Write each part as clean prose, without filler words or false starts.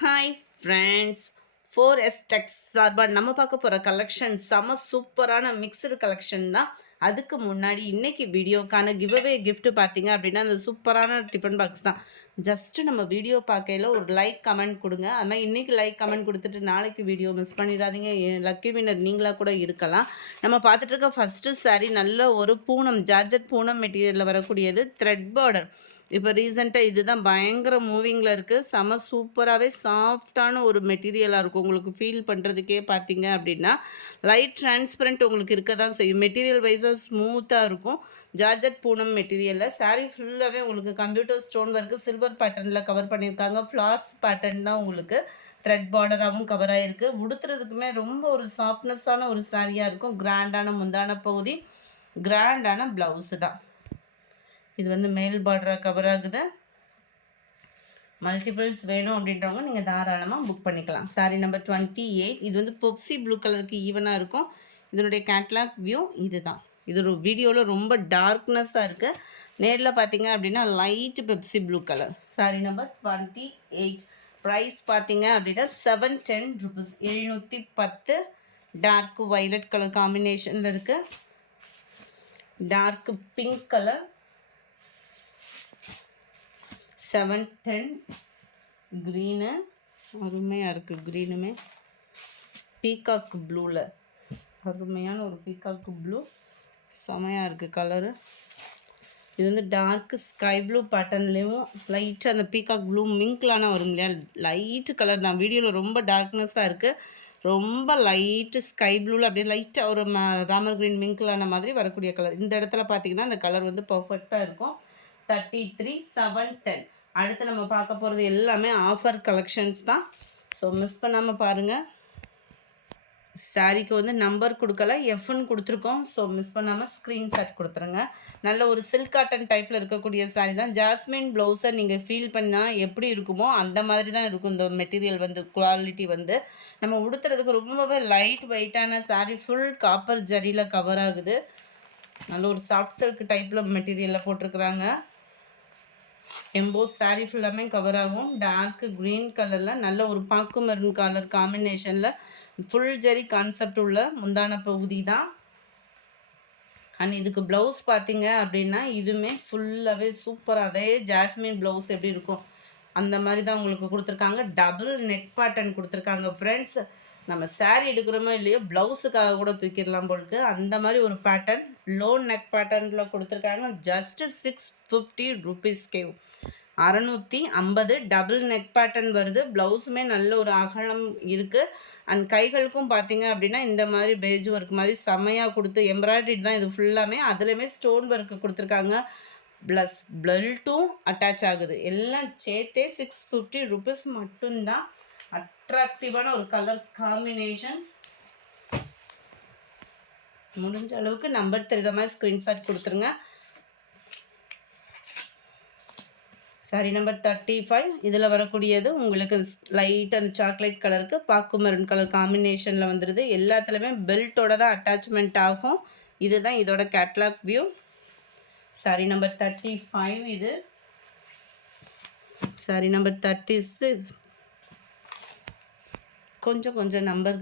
Hi friends, 4S டெக்ஸ் சார்பாக நம்ம பார்க்க போகிற கலெக்ஷன் செம சூப்பரான மிக்சடு கலெக்ஷன் தான். அதுக்கு முன்னாடி இன்றைக்கி வீடியோக்கான கிவ்அவே கிஃப்ட் பார்த்தீங்க அப்படின்னா அந்த சூப்பரான டிஃபன் பாக்ஸ் தான். ஜஸ்ட்டு நம்ம வீடியோ பார்க்கையில் ஒரு லைக் கமெண்ட் கொடுங்க. அது மாதிரி இன்றைக்கி லைக் கமெண்ட் கொடுத்துட்டு நாளைக்கு வீடியோ மிஸ் பண்ணிடாதீங்க. லக்கி வின்னர் நீங்களாக கூட இருக்கலாம். நம்ம பார்த்துட்டு இருக்க ஃபஸ்ட்டு சாரீ நல்ல ஒரு பூனம் ஜார்ஜட் பூனம் மெட்டீரியலில் வரக்கூடியது, த்ரெட் பார்டர். இப்போ ரீசெண்டாக இதுதான் பயங்கர மூவிங்கில் இருக்குது. செம சூப்பராகவே சாஃப்டான ஒரு மெட்டீரியலாக இருக்கும். உங்களுக்கு ஃபீல் பண்ணுறதுக்கே பார்த்தீங்க அப்படின்னா லைட் டிரான்ஸ்பரண்ட் உங்களுக்கு இருக்க தான் செய்யும். மெட்டீரியல் வைஸாக ஸ்மூத்தாக இருக்கும். ஜார்ஜட் பூனம் மெட்டீரியலில் சாரீ ஃபுல்லாகவே உங்களுக்கு கம்ப்யூட்டர் ஸ்டோன் ஒர்க்கு சில்வர் பேட்டர்னில் கவர் பண்ணியிருக்காங்க. ஃப்ளார்ஸ் பேட்டர்ன் தான் உங்களுக்கு த்ரெட் பார்டராகவும் கவர் ஆகிருக்கு. உடுத்துறதுக்குமே ரொம்ப ஒரு சாஃப்ட்னஸான ஒரு சாரியாக இருக்கும். கிராண்டான முந்தான பகுதி, கிராண்டான ப்ளவுஸு தான். இது வந்து மேல் பார்டராக கவர் ஆகுது. மல்டிபிள்ஸ் வேணும் அப்படின்றவங்க நீங்கள் தாராளமாக புக் பண்ணிக்கலாம். சாரீ நம்பர் 28. இது வந்து பொப்சி ப்ளூ கலருக்கு ஈவனாக இருக்கும். இதனுடைய கேட்லாக் வியூ இது தான். இது ஒரு வீடியோவில் ரொம்ப டார்க்னஸ்ஸாக இருக்குது. நேரில் பார்த்தீங்க அப்படின்னா light Pepsi blue colour. Sari number 28. Price பார்த்தீங்க அப்படின்னா 710 ருபீஸ், 710. டார்க் வைலட் கலர் காம்பினேஷனில் இருக்குது. Dark pink colour 710. க்ரீனு அருமையாக இருக்குது. க்ரீனுமே பீகாக் ப்ளூவில் அருமையான ஒரு பீகாக் ப்ளூ செமையாக இருக்குது கலரு. இது வந்து டார்க் ஸ்கை ப்ளூ பேட்டர்ன்லேயும் லைட்டாக அந்த பீகாக் ப்ளூ மிங்க்லான வரும் இல்லையா, லைட்டு கலர் தான். வீடியோவில் ரொம்ப டார்க்னஸ்ஸாக இருக்குது. ரொம்ப லைட்டு ஸ்கை ப்ளூவில் அப்படியே லைட்டாக ஒரு ராமர் க்ரீன் மிங்க்லான மாதிரி வரக்கூடிய கலர். இந்த இடத்துல பார்த்தீங்கன்னா அந்த கலர் வந்து பர்ஃபெக்டாக இருக்கும். 33 710. அடுத்து நம்ம பார்க்க போகிறது எல்லாமே ஆஃபர் கலெக்ஷன்ஸ் தான். ஸோ மிஸ் பண்ணாமல் பாருங்கள். சாரீக்கு வந்து நம்பர் கொடுக்கல, எஃப்னு கொடுத்துருக்கோம். ஸோ மிஸ் பண்ணாமல் ஸ்க்ரீன்ஷாட் கொடுத்துருங்க. நல்ல ஒரு சில்க் காட்டன் டைப்பில் இருக்கக்கூடிய சாரீ தான். ஜாஸ்மின் ப்ளவுஸை நீங்கள் ஃபீல் பண்ணால் எப்படி இருக்குமோ அந்த மாதிரி தான் இருக்கும். இந்த மெட்டீரியல் வந்து குவாலிட்டி வந்து நம்ம உடுத்துறதுக்கு ரொம்பவே லைட் வெயிட்டான சாரீ. ஃபுல் காப்பர் ஜரியில் கவர் ஆகுது. நல்ல ஒரு சாஃப்ட் சில்க் டைப்பில் மெட்டீரியலில் போட்டிருக்கிறாங்க. எம்போஸ் சாரீ ஃபுல்லாமே கவர் ஆகும். டார்க் க்ரீன் கலரில் நல்ல ஒரு பாக்கு மெரூன் கலர் காம்பினேஷனில் ஃபுல் ஜரி கான்செப்ட் உள்ள முந்தான பகுதி தான். அண்ட் இதுக்கு ப்ளவுஸ் பார்த்தீங்க அப்படின்னா இதுவுமே ஃபுல்லாகவே சூப்பராக அதே ஜாஸ்மின் ப்ளவுஸ் எப்படி இருக்கும் அந்த மாதிரி தான் உங்களுக்கு கொடுத்துருக்காங்க. டபுள் நெக் பேட்டர்ன் கொடுத்துருக்காங்க ஃப்ரெண்ட்ஸ். நம்ம சாரீ எடுக்கிறோமோ இல்லையோ ப்ளவுஸுக்காக கூட தூக்கிடலாம் போலுக்கு அந்த மாதிரி ஒரு பேட்டர்ன் லோ நெக் பேட்டர்னில் கொடுத்துருக்காங்க. ஜஸ்ட்டு 650 ருபீஸ்க்கே 650. டபுள் நெக் பேட்டர்ன் வருது. ப்ளவுஸுமே நல்ல ஒரு அகலம் இருக்குது. அண்ட் கைகளுக்கும் பார்த்தீங்க அப்படின்னா இந்த மாதிரி பேஜ் ஒர்க் மாதிரி செம்மையாக கொடுத்து எம்ப்ராய்டரி தான் இது ஃபுல்லாமே. அதுலேயுமே ஸ்டோன் ஒர்க்கு கொடுத்துருக்காங்க. ப்ளஸ் பெல்ட்டும் அட்டாச் ஆகுது. எல்லாம் சேர்த்தே 650 ருபீஸ் மட்டும்தான். அட்ராக்டிவான ஒரு கலர் காம்பினேஷன். முடிஞ்ச அளவுக்கு நம்பர் தெரியுற மாதிரி ஸ்க்ரீன்ஷாட் கொடுத்துருங்க. Sorry number 35. இதில் வரக்கூடியது உங்களுக்கு லைட் அந்த சாக்லேட் கலருக்கு பாக்கு மெரூன் கலர் காம்பினேஷனில் வந்துடுது. எல்லாத்துலேயுமே பெல்ட்டோட தான் அட்டாச்மெண்ட் ஆகும். இதுதான் இதோட கேட்லாக் வியூ. Sorry number 35. இது சாரி நம்பர் 36. கொஞ்சம் நம்பர்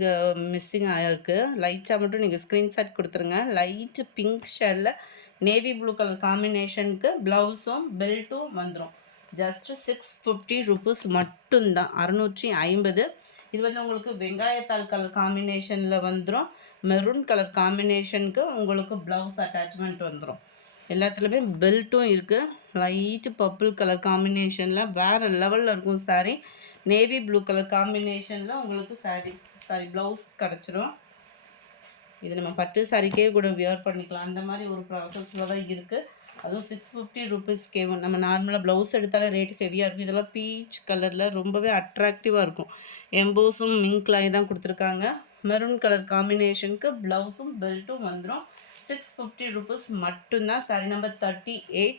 மிஸ்ஸிங் ஆகிருக்கு. லைட்டாக மட்டும் நீங்கள் ஸ்க்ரீன்ஷாட் கொடுத்துருங்க. லைட்டு பிங்க் ஷேடில் நேவி ப்ளூ கலர் காம்பினேஷனுக்கு ப்ளவுஸும் பெல்ட்டும் வந்துடும். ஜஸ்ட்டு 650 ருபீஸ் மட்டும்தான். 650. இது வந்து உங்களுக்கு வெங்காயத்தாள் கலர் காம்பினேஷனில் வந்துடும். மெரூன் கலர் காம்பினேஷனுக்கு உங்களுக்கு ப்ளவுஸ் அட்டாச்மெண்ட் வந்துடும். எல்லாத்துலேயுமே பெல்ட்டும் இருக்குது. லைட்டு பர்பிள் கலர் காம்பினேஷனில் வேறு லெவலில் இருக்கும் சாரீ. நேவி ப்ளூ கலர் காம்பினேஷனில் உங்களுக்கு சாரி ப்ளவுஸ் கிடச்சிரும். இது நம்ம பட்டு சாரிக்கே கூட வியர் பண்ணிக்கலாம். அந்த மாதிரி ஒரு ப்ராசஸில் தான் இருக்குது. அதுவும் 650 ருபீஸ்க்கே. நம்ம நார்மலாக ப்ளவுஸ் எடுத்தாலே ரேட் ஹெவியாக இருக்கும். இதெல்லாம் பீச் கலரில் ரொம்பவே அட்ராக்டிவாக இருக்கும். எம்போஸும் மிங்க்லாய் தான் கொடுத்துருக்காங்க. மெரூன் கலர் காம்பினேஷனுக்கு ப்ளவுஸும் பெல்ட்டும் வந்துடும். 650 ருபீஸ் மட்டும்தான். Sorry number 38.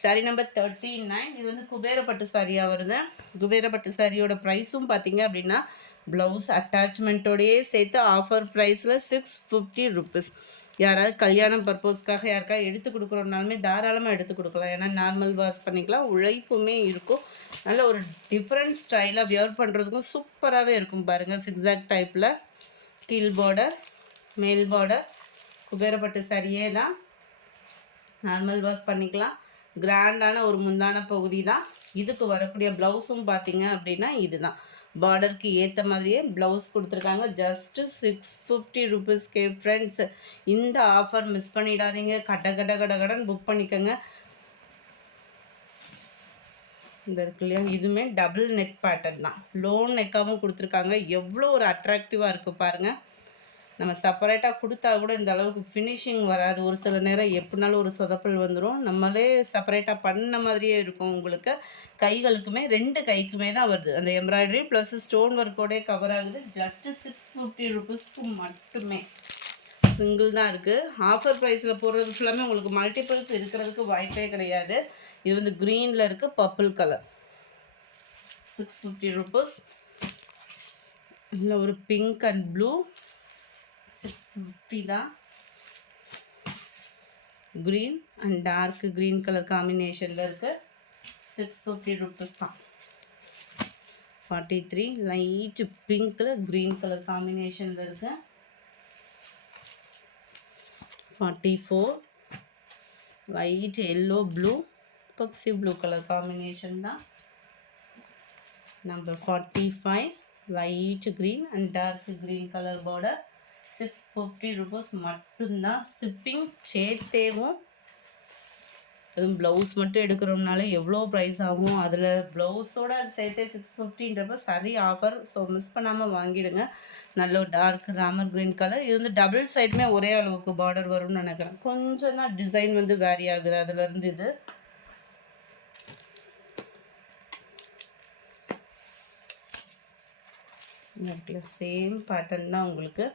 Sorry number 39. இது வந்து குபேரப்பட்டு சாரியாக வருது. குபேரப்பட்டு சாரியோட ப்ரைஸும் பார்த்தீங்க அப்படின்னா ப்ளவுஸ் அட்டாச்மெண்ட்டோடையே சேர்த்து ஆஃபர் ப்ரைஸில் 650 ருபீஸ். யாராவது கல்யாணம் பர்பஸ்க்காக யாருக்காவது எடுத்து கொடுக்குறோம்னாலுமே தாராளமாக எடுத்து கொடுக்கலாம். ஏன்னா நார்மல் வாஷ் பண்ணிக்கலாம், உழைப்புமே இருக்கும். நல்ல ஒரு டிஃப்ரெண்ட் ஸ்டைலாக வியர் பண்ணுறதுக்கும் சூப்பராகவே இருக்கும் பாருங்கள். சிக்ஸாக் டைப்பில் கீழ் பார்டர், மேல் பார்டர், குபேரப்பட்டு சரியே தான். நார்மல் வாஷ் பண்ணிக்கலாம். கிராண்டான ஒரு முந்தான பகுதி தான். இதுக்கு வரக்கூடிய ப்ளவுஸும் பார்த்தீங்க அப்படின்னா இதுதான். பார்டருக்கு ஏற்ற மாதிரியே ப்ளவுஸ் கொடுத்துருக்காங்க. ஜஸ்ட்டு 650 ருபீஸ்க்கே ஃப்ரெண்ட்ஸ். இந்த ஆஃபர் மிஸ் பண்ணிடாதீங்க. கடன் புக் பண்ணிக்கோங்க. இந்த இருக்கு இல்லையா, இதுவுமே டபுள் நெக் பேட்டர்ன் தான். லோன் நெக்காகவும் கொடுத்துருக்காங்க. எவ்வளோ ஒரு அட்ராக்டிவாக இருக்குது பாருங்கள். நம்ம செப்பரேட்டாக கொடுத்தா கூட இந்த அளவுக்கு ஃபினிஷிங் வராது. ஒரு சில நேரம் எப்படினாலும் ஒரு சொதப்பல் வந்துடும். நம்மளே செப்பரேட்டாக பண்ண மாதிரியே இருக்கும். உங்களுக்கு கைகளுக்குமே 2 கைக்குமே தான் வருது. அந்த எம்ப்ராய்டரி ப்ளஸ் ஸ்டோன் ஒர்க்கோடே கவர் ஆகுது. ஜஸ்ட்டு 650 ருபீஸ்க்கு மட்டுமே. சிங்கிள் தான் இருக்குது. ஆஃபர் ப்ரைஸில் போடுறது ஃபுல்லாமே உங்களுக்கு மல்டிபிள்ஸ் இருக்கிறதுக்கு வாய்ப்பே கிடையாது. இது வந்து க்ரீனில் இருக்குது, பர்பிள் கலர். 650 ருபீஸ். இல்லை ஒரு பிங்க் அண்ட் ப்ளூ 650 தான். Green and dark green colour காம்பினேஷனில் இருக்குது. 650 ருபீஸ் தான். 43 லைட் பிங்க்கில் க்ரீன் கலர் காம்பினேஷனில் இருக்குது. 44 light yellow blue Pepsi blue colour combination தான். Number 45 light green and dark green colour border. 650 rupees மட்டும்தான். ஷிப்பிங் சேர்த்தேவும். அதுவும் ப்ளவுஸ் மட்டும் எடுக்கிறோம்னால எவ்வளோ ப்ரைஸ் ஆகும். அதில் ப்ளவுஸோடு அது சேர்த்தே 650ன்றப்ப சரி ஆஃபர். ஸோ மிஸ் பண்ணாமல் வாங்கிடுங்க. நல்ல ஒரு டார்க் ராமர் க்ரீன் கலர். இது வந்து டபுள் சைடுமே ஒரே அளவுக்கு பார்டர் வரும்னு நினைக்கிறேன். கொஞ்சம் தான் டிசைன் வந்து வேரி ஆகுது அதுலேருந்து. இது சேம் பேட்டர்ன் தான் உங்களுக்கு.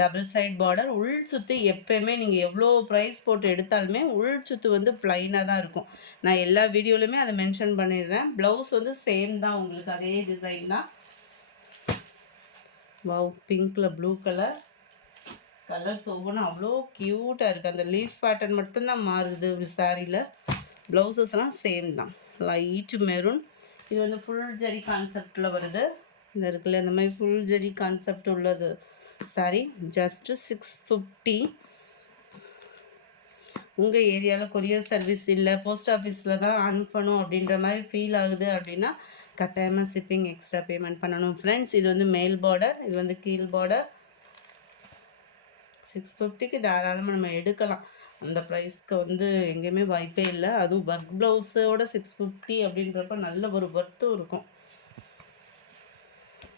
Double side border. உள் சுற்று எப்போயுமே நீங்கள் எவ்வளோ ப்ரைஸ் போட்டு எடுத்தாலுமே உள் சுற்று வந்து ப்ளைனாக தான் இருக்கும். நான் எல்லா வீடியோலையுமே அதை மென்ஷன் பண்ணிடுறேன். ப்ளவுஸ் வந்து சேம் தான் உங்களுக்கு, அதே டிசைன் தான். வாவ், பிங்க்கில் ப்ளூ கலர். கலர்ஸ் ஒவ்வொன்றும் அவ்வளோ க்யூட்டாக இருக்குது. அந்த லீஃப் பேட்டர்ன் மட்டும்தான் மாறுது சாரியில். ப்ளவுசஸ்லாம் சேம் தான். Light maroon. இது வந்து ஃபுல் ஜரி கான்செப்டில் வருது. இந்த இருக்குல்ல இந்த மாதிரி ஃபுல் ஜரி கான்செப்ட் உள்ளது சாரி. ஜஸ்ட்டு 650. உங்கள் ஏரியாவில் கொரியர் சர்வீஸ் இல்லை, போஸ்ட் ஆஃபீஸில் தான் அனுப்பணும் அப்படின்ற மாதிரி ஃபீல் ஆகுது அப்படின்னா கட்டாயமாக ஷிப்பிங் எக்ஸ்ட்ரா பேமெண்ட் பண்ணணும் ஃப்ரெண்ட்ஸ். இது வந்து மேல் பார்டர், இது வந்து கீழ் பார்டர். 650க்கு தாராளமாக நம்ம எடுக்கலாம். அந்த ப்ரைஸ்க்கு வந்து எங்கேயுமே வாய்ப்பே இல்லை. அதுவும் ஒர்க் ப்ளவுஸோட 650 அப்படின்றப்ப நல்ல ஒரு ஒர்த்தும் இருக்கும்.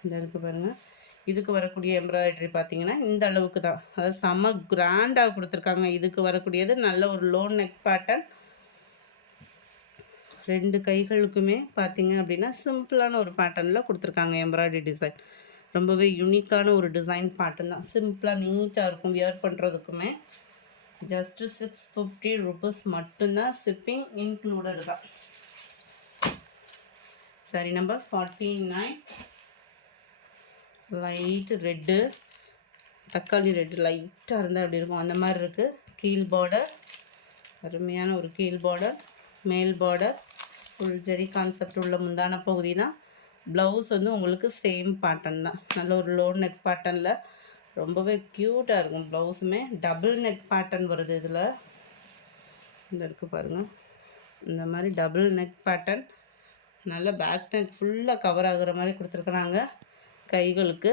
இந்த இருக்குது பாருங்கள். இதுக்கு வரக்கூடிய எம்ப்ராய்டரி பார்த்தீங்கன்னா இந்த அளவுக்கு தான். அதாவது செம்ம கிராண்டாக கொடுத்துருக்காங்க. இதுக்கு வரக்கூடியது நல்ல ஒரு லோ நெக் பேட்டர்ன். 2 கைகளுக்குமே பார்த்தீங்க அப்படின்னா சிம்பிளான ஒரு பேட்டர்னில் கொடுத்துருக்காங்க எம்ப்ராய்டரி டிசைன். ரொம்பவே யூனிக்கான ஒரு டிசைன் பேட்டர்ன் தான். சிம்பிளாக நீட்டாக இருக்கும் வியர் பண்ணுறதுக்குமே. ஜஸ்ட்டு 650 ருபீஸ் மட்டும்தான். ஷிப்பிங் இன்க்ளூடட் தான். சரி, நம்பர் 49 லைட் ரெட்டு, தக்காளி ரெட்டு லைட்டாக இருந்தால் அப்படி இருக்கும், அந்த மாதிரி இருக்குது. கீழ் பார்டர், அருமையான ஒரு கீழ் பார்டர். மேல் பார்டர் ஃபுல் ஜெரி கான்செப்ட் உள்ள முந்தான பகுதி தான். ப்ளவுஸ் வந்து உங்களுக்கு சேம் பேட்டர்ன் தான். நல்ல ஒரு லோ நெக் பேட்டர்னில் ரொம்பவே க்யூட்டாக இருக்கும். ப்ளவுஸுமே டபுள் நெக் பேட்டர்ன் வருது இதில். இந்த இருக்குது பாருங்கள், இந்த மாதிரி டபுள் நெக் பேட்டர்ன். நல்ல பேக் நெக் ஃபுல்லாக கவர் ஆகுற மாதிரி கொடுத்துருக்குறாங்க. கைகளுக்கு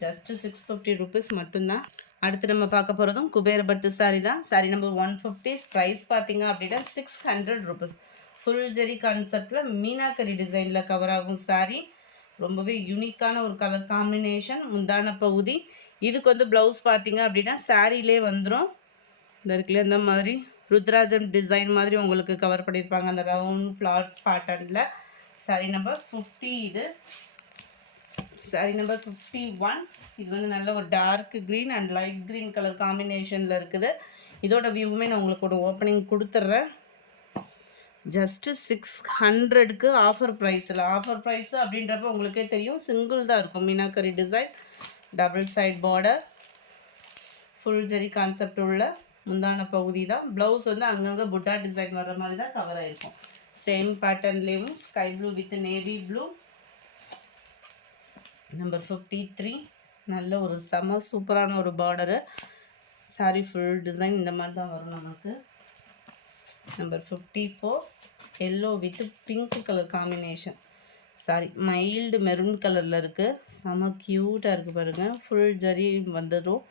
ஜஸ்ட்டு 650 ருபீஸ் மட்டும்தான். அடுத்து நம்ம பார்க்க போகிறதும் குபேரப்பட்டு சாரி தான். Sorry number 150. ப்ரைஸ் பார்த்தீங்க அப்படின்னா 600 ருபீஸ். ஃபுல் ஜெரி கான்செப்டில் மீனாக்கரி டிசைனில் கவர் ஆகும் சாரி. ரொம்பவே யூனிக்கான ஒரு கலர் காம்பினேஷன். முந்தான பகுதி. இதுக்கு வந்து ப்ளவுஸ் பார்த்தீங்க அப்படின்னா சாரிலே வந்துடும். இந்த இருக்குல்ல இந்த மாதிரி ருத்ராஜம் டிசைன் மாதிரி உங்களுக்கு கவர் பண்ணியிருப்பாங்க அந்த ரவுண்ட் ஃப்ளார்ஸ் பேட்டர்னில். சாரி நம்பர் 50. இது சாரி நம்பர் 51. இது வந்து நல்ல ஒரு dark green and light green colour காம்பினேஷனில் இருக்குது. இதோட வியூவுமே நான் உங்களுக்கு ஒரு ஓப்பனிங் கொடுத்துட்றேன். ஜஸ்ட்டு 600க்கு ஆஃபர் ப்ரைஸில். ஆஃபர் ப்ரைஸு அப்படின்றப்ப உங்களுக்கே தெரியும், சிங்கிள் தான் இருக்கும். Meenakari design, double side border, full zari concept உள்ள முந்தான பகுதி தான். ப்ளவுஸ் வந்து அங்கங்கே புட்டா டிசைன் வர்ற மாதிரி தான் கவர் ஆகிருக்கும். சேம் பேட்டர்ன்லேயும் sky blue with navy blue. Number 53 நல்ல ஒரு செம சூப்பரான ஒரு பார்டரு. சாரி ஃபுல் டிசைன் இந்த மாதிரி தான் வரும் நமக்கு. Number 54 yellow with pink colour combination. Sorry mild maroon கலரில் இருக்குது. செம க்யூட்டாக இருக்குது பாருங்கள். ஃபுல் ஜரி வந்துடும்.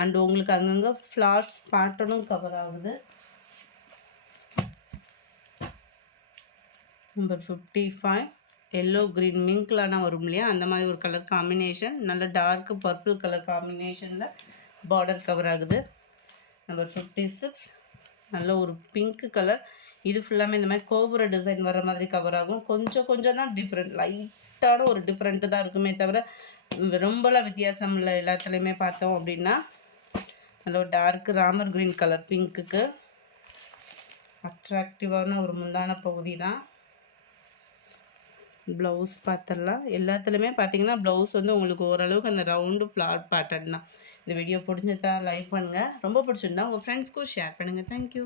அண்ட் உங்களுக்கு அங்கங்கே ஃப்ளார்ஸ் பேட்டர்னும் கவர் ஆகுது. நம்பர் 55 எல்லோ க்ரீன் மிங்க்லான வரும் இல்லையா, அந்த மாதிரி ஒரு கலர் காம்பினேஷன். நல்ல டார்க் பர்பிள் கலர் காம்பினேஷனில் பார்டர் கவர் ஆகுது. நம்பர் 56 நல்ல ஒரு பிங்க் கலர். இது ஃபுல்லாமே இந்த மாதிரி கோபுர டிசைன் வர மாதிரி கவர் ஆகும். கொஞ்சம் கொஞ்சம் தான் டிஃப்ரெண்ட், லைட்டான ஒரு டிஃப்ரெண்ட்டு தான் இருக்குமே தவிர ரொம்பலாம் வித்தியாசம் இல்லை. எல்லாத்துலேயுமே பார்த்தோம் அப்படின்னா நல்ல ஒரு டார்க் ராமர் க்ரீன் கலர் பிங்க்குக்கு அட்ராக்டிவான ஒரு முந்தான பகுதி தான். ப்ளவுஸ் பார்த்துடலாம். எல்லாத்துலேயுமே பார்த்தீங்கன்னா ப்ளவுஸ் வந்து உங்களுக்கு ஓரளவுக்கு அந்த ரவுண்டு ஃப்ளார் பேட்டர்ன் தான். இந்த வீடியோ பிடிச்சிருந்தா லைக் பண்ணுங்கள். ரொம்ப பிடிச்சிருந்தா உங்கள் ஃப்ரெண்ட்ஸ்க்கும் ஷேர் பண்ணுங்கள். தேங்க்யூ.